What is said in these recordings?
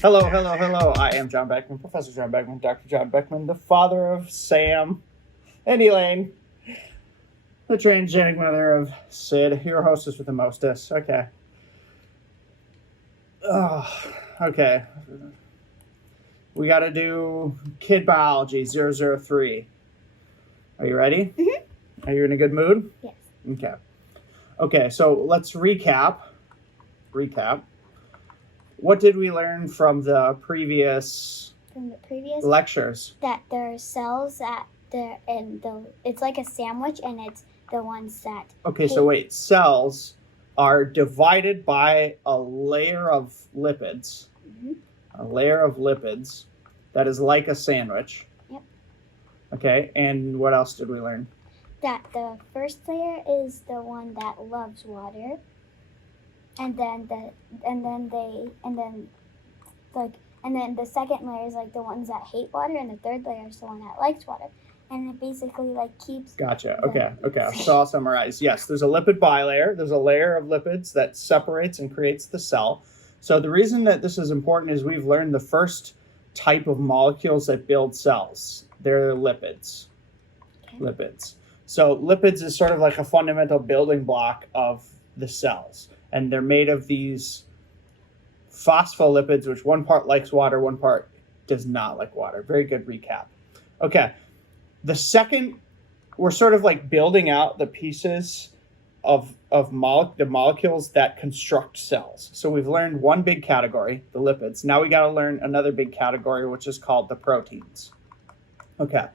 Hello, hello, hello. I am John Beckmann, Professor John Beckmann, Dr. John Beckmann, the father of Sam and Elaine, the transgenic mother of Sid, your hostess with the mostess. Okay. Okay. We got to do Kid Biology 003. Are you ready? Mm-hmm. Are you in a good mood? Yes. Okay. Okay, so let's recap. What did we learn from the previous lectures? That there are cells it's like a sandwich, and it's the ones that. Okay, so wait, cells are divided by a layer of lipids. Mm-hmm. A layer of lipids that is like a sandwich. Yep. Okay, and what else did we learn? That the first layer is the one that loves water. And then the second layer is like the ones that hate water, and the third layer is the one that likes water. And it basically like keeps. Gotcha. Okay. So I'll summarize. Yes, there's a lipid bilayer. There's a layer of lipids that separates and creates the cell. So the reason that this is important is we've learned the first type of molecules that build cells. They're lipids. Okay. Lipids. So lipids is sort of like a fundamental building block of the cells. And they're made of these phospholipids, which one part likes water, one part does not like water. Very good recap. Okay. The second, we're sort of like building out the pieces of the molecules that construct cells. So we've learned one big category, the lipids. Now we got to learn another big category, which is called the proteins. Okay.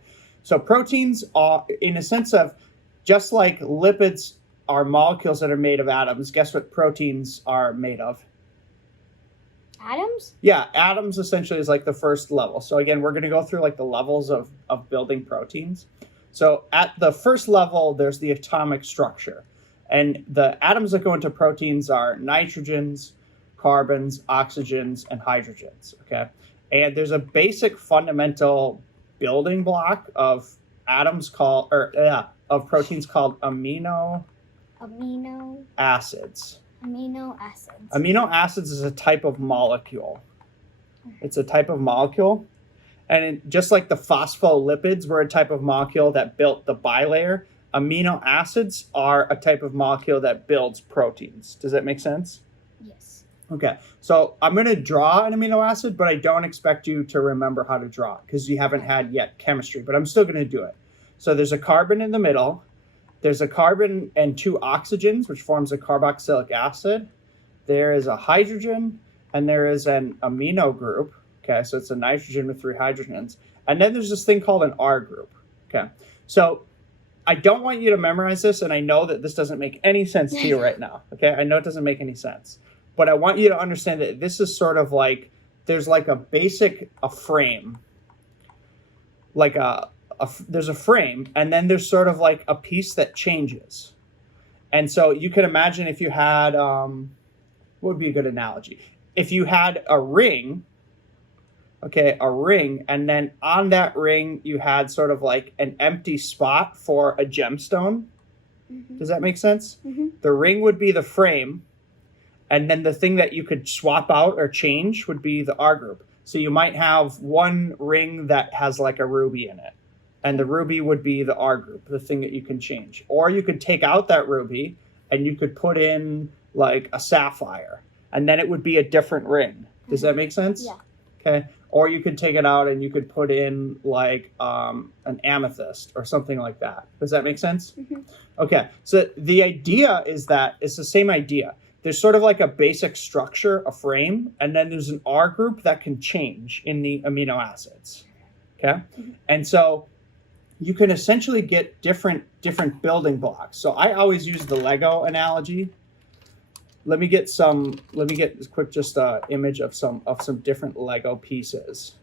So proteins are, in a sense of, just like lipids are molecules that are made of atoms, guess what proteins are made of? Atoms? Yeah, atoms essentially is like the first level. So again, we're going to go through like the levels of building proteins. So at the first level, there's the atomic structure. And the atoms that go into proteins are nitrogens, carbons, oxygens, and hydrogens. Okay. And there's a basic fundamental building block of atoms called, of proteins called amino acids. Amino acids. Amino acids is a type of molecule. It's a type of molecule. And just like the phospholipids were a type of molecule that built the bilayer, amino acids are a type of molecule that builds proteins. Does that make sense? Yes. Okay. So I'm going to draw an amino acid, but I don't expect you to remember how to draw it because you haven't had yet chemistry, but I'm still going to do it. So there's a carbon in the middle. There's a carbon and two oxygens, which forms a carboxylic acid. There is a hydrogen, and there is an amino group. Okay, so it's a nitrogen with three hydrogens. And then there's this thing called an R group. Okay, so I don't want you to memorize this, and I know that this doesn't make any sense to you right now. Okay, I know it doesn't make any sense. But I want you to understand that this is sort of like, there's like a frame, like there's a frame, and then there's sort of like a piece that changes. And so you can imagine if you had, what would be a good analogy? If you had a ring, and then on that ring you had sort of like an empty spot for a gemstone. Mm-hmm. Does that make sense? Mm-hmm. The ring would be the frame, and then the thing that you could swap out or change would be the R group. So you might have one ring that has like a ruby in it. And the ruby would be the R group, the thing that you can change. Or you could take out that ruby and you could put in like a sapphire. And then it would be a different ring. Does that make sense? Yeah. Okay. Or you could take it out and you could put in like an amethyst or something like that. Does that make sense? Mm-hmm. Okay. So the idea is that it's the same idea. There's sort of like a basic structure, a frame, and then there's an R group that can change in the amino acids. Okay. Mm-hmm. And so you can essentially get different building blocks. So I always use the Lego analogy. Let me get a quick just image of some different Lego pieces.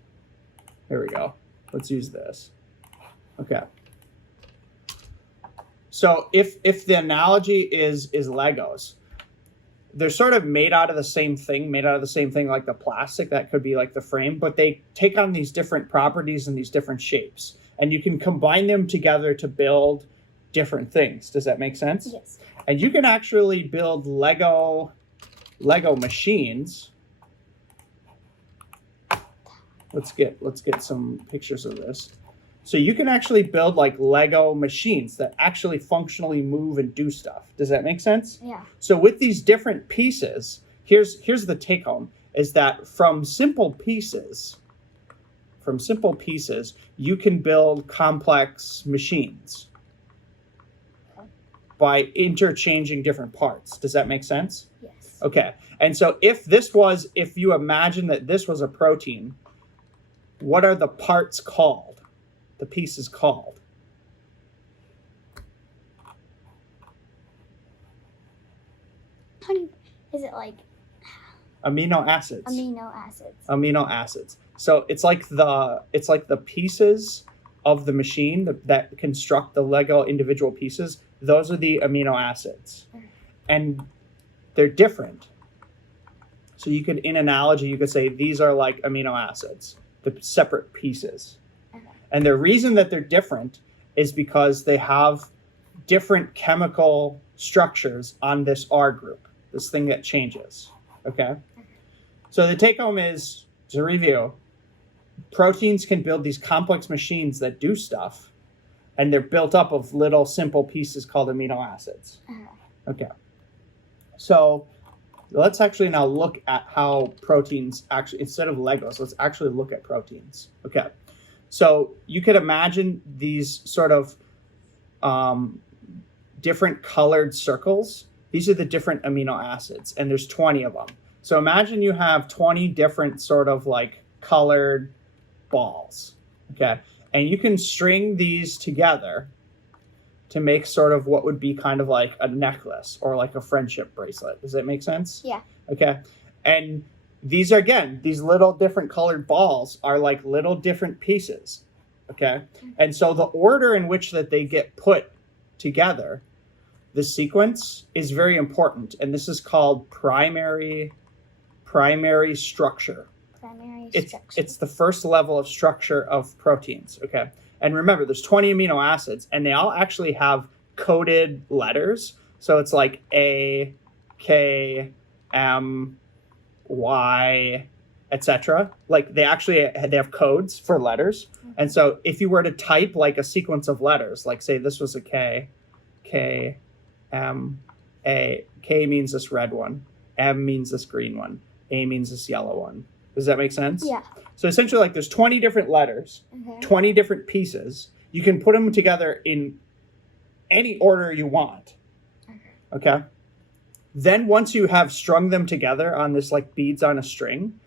Here we go. Let's use this. Okay. So if the analogy is Legos, they're sort of made out of the same thing like the plastic that could be like the frame, but they take on these different properties and these different shapes. And you can combine them together to build different things. Does that make sense? Yes. And you can actually build Lego machines let's get some pictures of this. So you can actually build like Lego machines that actually functionally move and do stuff. Does that make sense? Yeah. So with these different pieces, here's the take home, is that from simple pieces, you can build complex machines by interchanging different parts. Does that make sense? Yes. Okay. And so if you imagine that this was a protein, what are the parts called? The pieces called? Is it like Amino acids. amino acids? Amino acids. So it's like the pieces of the machine that construct the Lego individual pieces. Those are the amino acids, and they're different. So you could, in analogy, you could say these are like amino acids, the separate pieces. Okay. And the reason that they're different is because they have different chemical structures on this R group, this thing that changes. Okay? So the take home is, to review, proteins can build these complex machines that do stuff, and they're built up of little simple pieces called amino acids. Okay. So let's actually now look at how proteins actually, instead of Legos, let's actually look at proteins. Okay. So you could imagine these sort of different colored circles. These are the different amino acids, and there's 20 of them. So imagine you have 20 different sort of like colored balls, okay? And you can string these together to make sort of what would be kind of like a necklace or like a friendship bracelet. Does that make sense? Yeah. Okay. And these are, again, these little different colored balls are like little different pieces, okay? And so the order in which that they get put together, the sequence is very important, and this is called primary structure. It's the first level of structure of proteins, okay? And remember, there's 20 amino acids, and they all actually have coded letters. So it's like A, K, M, Y, etc. Like they have codes for letters. And so if you were to type like a sequence of letters, like say this was a K, K, M, A. K means this red one. M means this green one. A means this yellow one. Does that make sense? Yeah. So essentially, like there's 20 different letters, 20 different pieces. You can put them together in any order you want. Okay? Then once you have strung them together on this like beads on a string,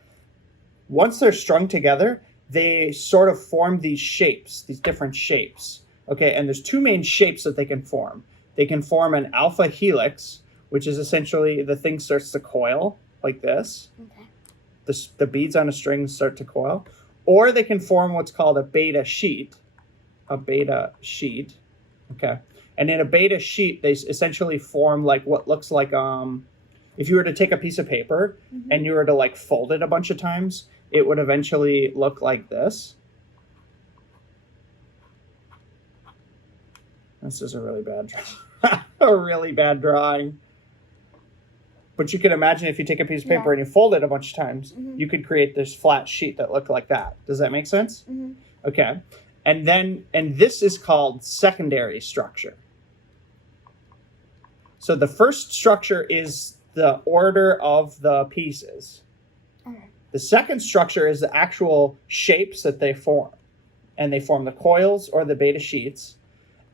once they're strung together, they sort of form these shapes, these different shapes. Okay? And there's two main shapes that they can form. They can form an alpha helix, which is essentially the thing starts to coil like this. Okay. The beads on a string start to coil. Or they can form what's called a beta sheet. Okay. And in a beta sheet, they essentially form like what looks like, if you were to take a piece of paper and you were to like fold it a bunch of times, it would eventually look like this. This is a really bad drawing. But you can imagine if you take a piece of paper and you fold it a bunch of times, you could create this flat sheet that looked like that. Does that make sense? Okay. And this is called secondary structure. So the first structure is the order of the pieces. The second structure is the actual shapes that they form. And they form the coils or the beta sheets.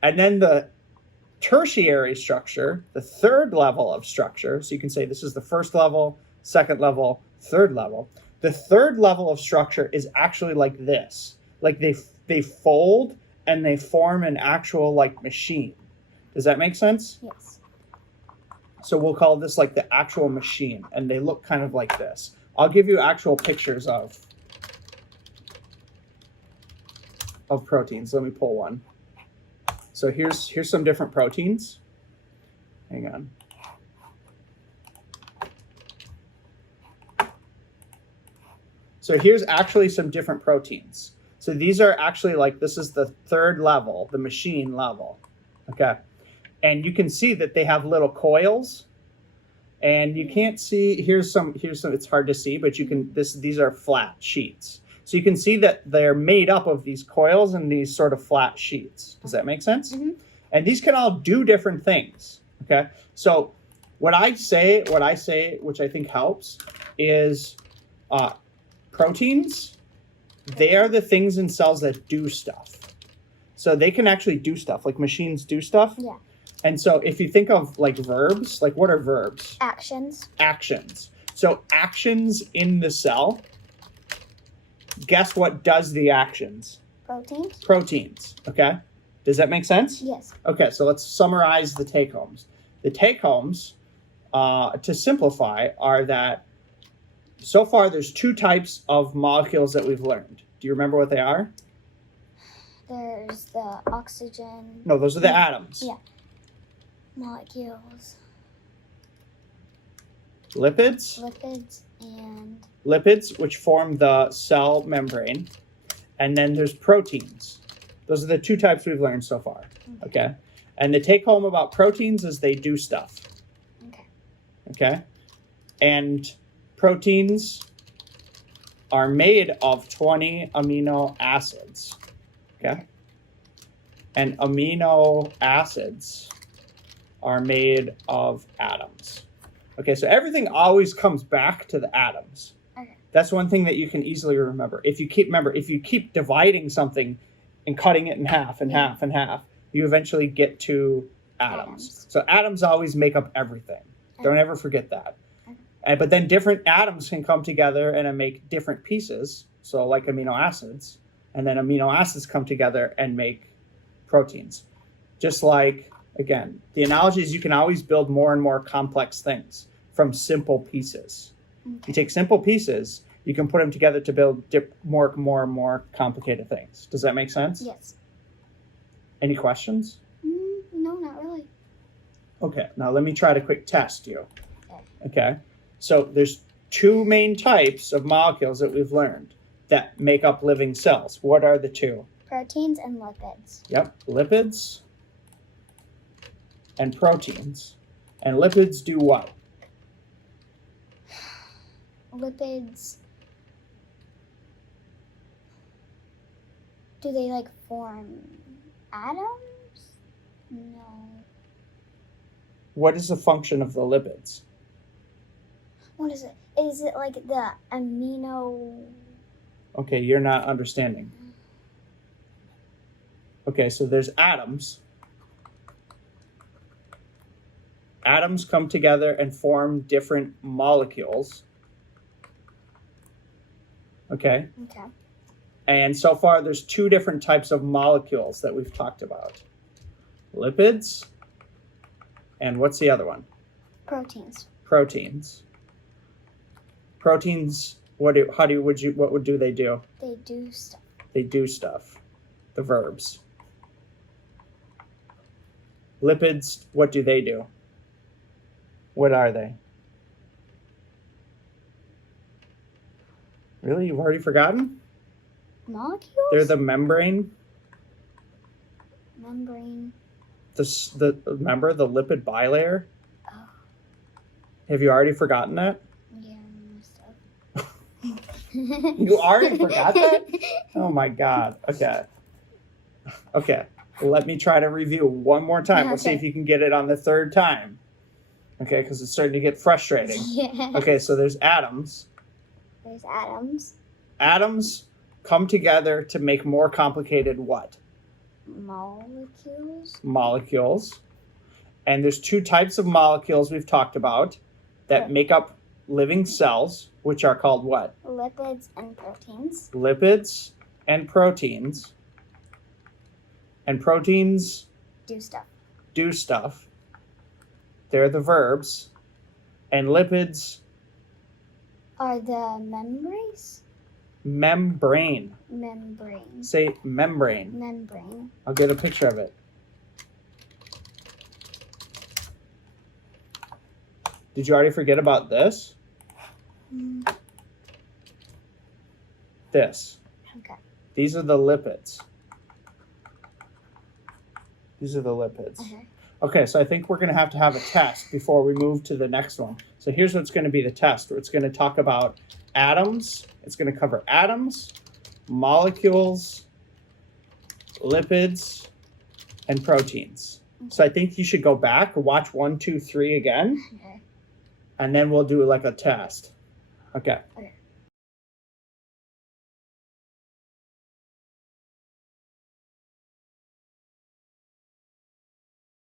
And then the tertiary structure, the third level of structure, so you can say this is the first level, second level, third level. The third level of structure is actually like this. Like they fold and they form an actual like machine. Does that make sense? Yes. So we'll call this like the actual machine, and they look kind of like this. I'll give you actual pictures of proteins. Let me pull one. So here's some different proteins. Hang on. So here's actually some different proteins. So these are actually like, this is the third level, the machine level. Okay. And you can see that they have little coils. And you can't see, here's some, it's hard to see, but you can, these are flat sheets. So you can see that they're made up of these coils and these sort of flat sheets. Does that make sense? Mm-hmm. And these can all do different things. Okay. So what I say, which I think helps, is proteins. They are the things in cells that do stuff. So they can actually do stuff, like machines do stuff. Yeah. And so if you think of like verbs, like what are verbs? Actions. Actions. So actions in the cell. Guess what does the actions? Proteins. Proteins. Okay. Does that make sense? Yes. Okay, so let's summarize the take-homes. The take-homes, to simplify, are that so far there's two types of molecules that we've learned. Do you remember what they are? There's the oxygen. No, those are the atoms. Yeah. Molecules. Lipids. Lipids, which form the cell membrane. And then there's proteins. Those are the two types we've learned so far. Okay? And the take-home about proteins is they do stuff. Okay? And proteins are made of 20 amino acids. Okay? And amino acids are made of atoms. Okay, so everything always comes back to the atoms. Okay. That's one thing that you can easily remember. If you keep dividing something and cutting it in half and half and half, you eventually get to atoms. So atoms always make up everything. Don't ever forget that. But then different atoms can come together and make different pieces, so like amino acids, and then amino acids come together and make proteins. Just like, again, the analogy is you can always build more and more complex things from simple pieces. You take simple pieces, you can put them together to build more and more complicated things. Does that make sense? Yes. Any questions? No, not really. Okay, now let me try to quick test you. Okay, so there's two main types of molecules that we've learned that make up living cells. What are the two? Proteins and lipids. Yep, lipids and proteins. And lipids do what? Lipids, do they like form atoms? No. What is the function of the lipids? What is it? Is it like the amino? Okay, you're not understanding. Okay, so there's atoms. Atoms come together and form different molecules. Okay? Okay. And so far, there's two different types of molecules that we've talked about. Lipids, and what's the other one? Proteins. Proteins. Proteins, what do they do? They do stuff. They do stuff. The verbs. Lipids, what do they do? What are they? Really? You've already forgotten? Molecules? They're the membrane. Membrane. Remember the lipid bilayer? Oh. Have you already forgotten that? Yeah, stuff. You already forgot that? Oh my God. Okay. Okay. Let me try to review one more time. Let's see if you can get it on the third time. Okay, because it's starting to get frustrating. Yeah. Okay, so there's atoms. There's atoms. Atoms come together to make more complicated what? Molecules. Molecules. And there's two types of molecules we've talked about that make up living cells, which are called what? Lipids and proteins. Lipids and proteins. And proteins Do stuff. do stuff. They're the verbs. And lipids Are the membranes? membrane. Membrane. Say membrane. Membrane. I'll get a picture of it. Did you already forget about this? This. Okay. These are the lipids. These are the lipids. Okay, so I think we're going to have a test before we move to the next one. So here's what's going to be the test. It's going to talk about atoms. It's going to cover atoms, molecules, lipids, and proteins. So I think you should go back, watch 1, 2, 3 again, Okay. and then we'll do like a test. Okay. Okay.